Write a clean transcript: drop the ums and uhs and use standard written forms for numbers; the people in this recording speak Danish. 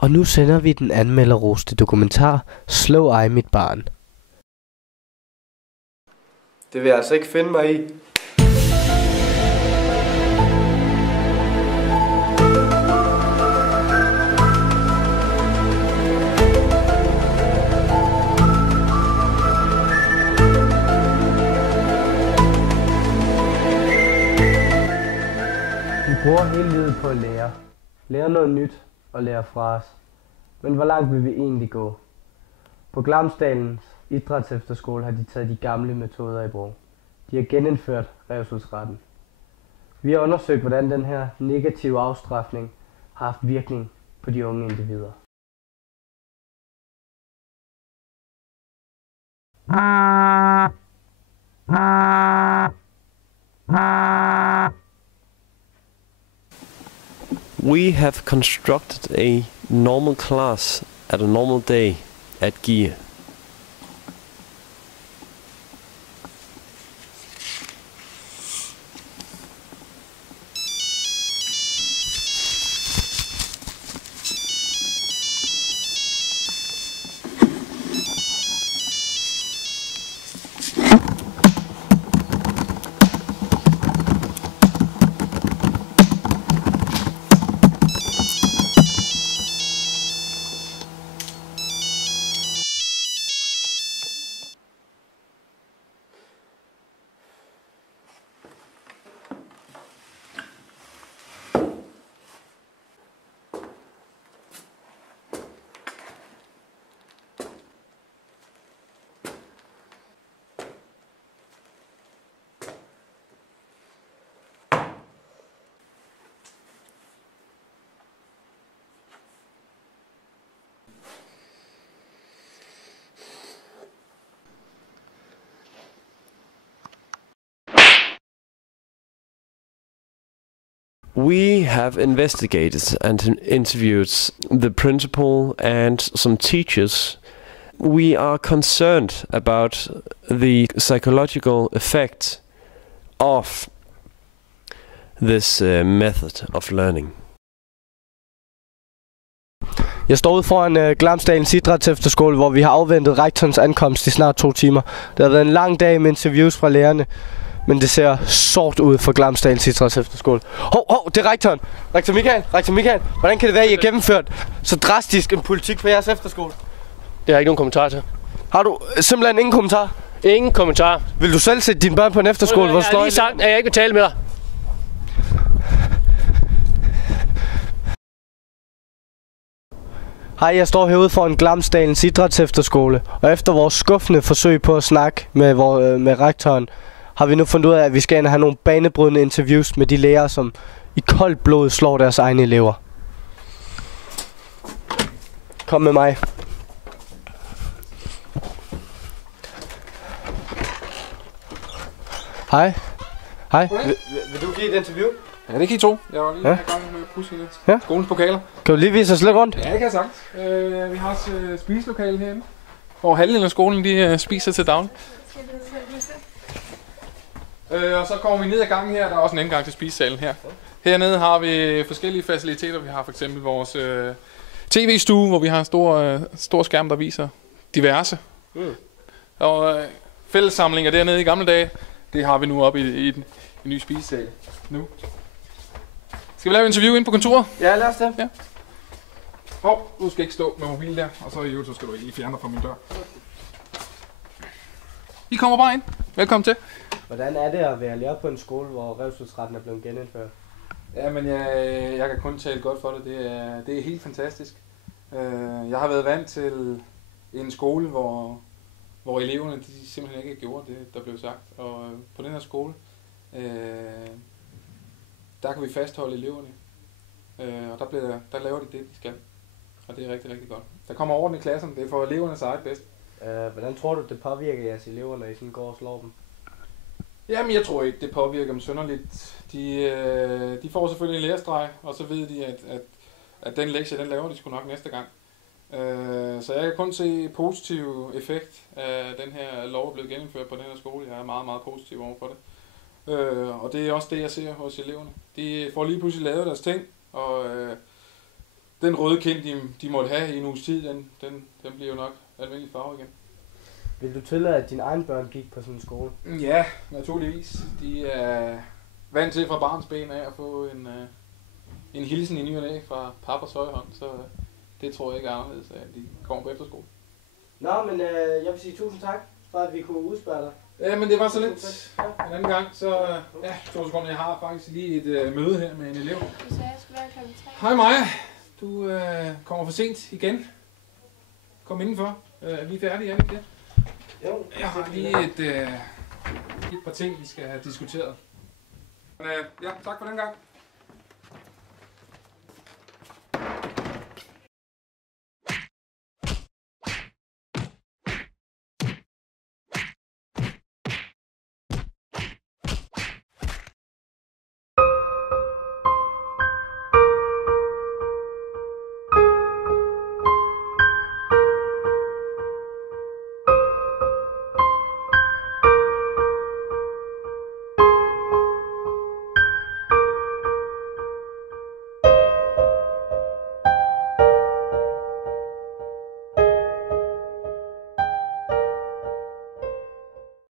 Og nu sender vi den anmelderroste dokumentar Slå ej mit barn. Det vil jeg altså ikke finde mig i. Vi bruger hele livet på at lære. Lære noget nyt og lære fra os. Men hvor langt vil vi egentlig gå? På Glamsdalens idrætsefterskole har de taget de gamle metoder i brug. De har genindført revselsretten. Vi har undersøgt, hvordan den her negative afstrafning har haft virkning på de unge individer. We have constructed a normal class at a normal day at GIE. We have investigated and interviewed the principal and some teachers. We are concerned about the psychological effect of this method of learning. Jeg står ude foran Glamsdalens idrætsefterskole, hvor vi har afventet rektorens ankomst i snart 2 timer. Det har været en lang dag med interviews fra lærerne, men det ser sort ud for Glamsdalens idrætsefterskole. Hov, det er rektoren. Rektor Michael, hvordan kan det være, at I har gennemført så drastisk en politik for jeres efterskole? Det har jeg ikke nogen kommentar til. Har du simpelthen ingen kommentar? Ingen kommentar. Vil du selv sætte dine børn på en efterskole, hvor jeg har lige sagt, at jeg ikke vil tale med dig. Hej, jeg står herude foran Glamsdalens idrætsefterskole, og efter vores skuffende forsøg på at snakke med rektoren, har vi nu fundet ud af, at vi skal have nogle banebrydende interviews med de lærere, som i koldt blod slår deres egne elever. Kom med mig. Hej. Vil du give et interview? Ja, det kan I tro. Jeg var lige i gang med at pusse skolens pokaler. Kan du lige vise os lidt rundt? Ja, det kan jeg sagt. Vi har også spiselokale herinde, hvor halvdelen af skolen de spiser til daglig. Og så kommer vi ned ad gangen her. Der er også en indgang til spisesalen her. Hernede har vi forskellige faciliteter. Vi har for eksempel vores tv-stue, hvor vi har en stor skærm, der viser diverse. Og fællessamlinger dernede i gamle dage, det har vi nu oppe i en ny spisesal nu. Skal vi lave et interview inde på kontoret? Ja, lad os det. Ja. Du skal ikke stå med mobilen der, og så skal du lige fjerne dig fra min dør. I kommer bare ind. Velkommen til. Hvordan er det at være lærer på en skole, hvor revselsretten er blevet genindført? Ja, men jeg kan kun tale godt for det. Det er helt fantastisk. Jeg har været vant til en skole, hvor eleverne de simpelthen ikke gjorde det, der blev sagt. Og på den her skole, der kan vi fastholde eleverne. Og der laver de det, de skal. Og det er rigtig, rigtig godt. Der kommer orden i klassen. Det er for elevernes eget bedst. Hvordan tror du, det påvirker jeres elever, når I sådan går og slår dem? Jamen, jeg tror ikke, det påvirker dem synderligt. De får selvfølgelig en lærestreg, og så ved de, at den lektie, den laver de sgu nok næste gang. Så jeg kan kun se positiv effekt af den her lov, er blevet gennemført på den her skole. Jeg er meget, meget positiv over for det. Og det er også det, jeg ser hos eleverne. De får lige pludselig lavet deres ting, og den røde kind, de måtte have i en uges tid, den bliver jo nok almindelig farve igen. Vil du tillade, at dine egne børn gik på sådan en skole? Ja, naturligvis. De er vant til fra barnsben af at få en hilsen i ny og næ fra pappas høje hånd, så det tror jeg ikke er anderledes, at de kommer på efterskole. Nå, men jeg vil sige tusind tak, for at vi kunne udspørge dig. Ja, men det var så lidt en anden gang, så ja, 2 sekunder. Jeg har faktisk lige et møde her med en elev. Du sagde, jeg skulle være klokken 3. Hej Maja, du kommer for sent igen. Kom indenfor. Vi er færdige, er vi ikke det? Jo. Jeg har lige et par ting, vi skal have diskuteret. Men, ja, tak for den gang.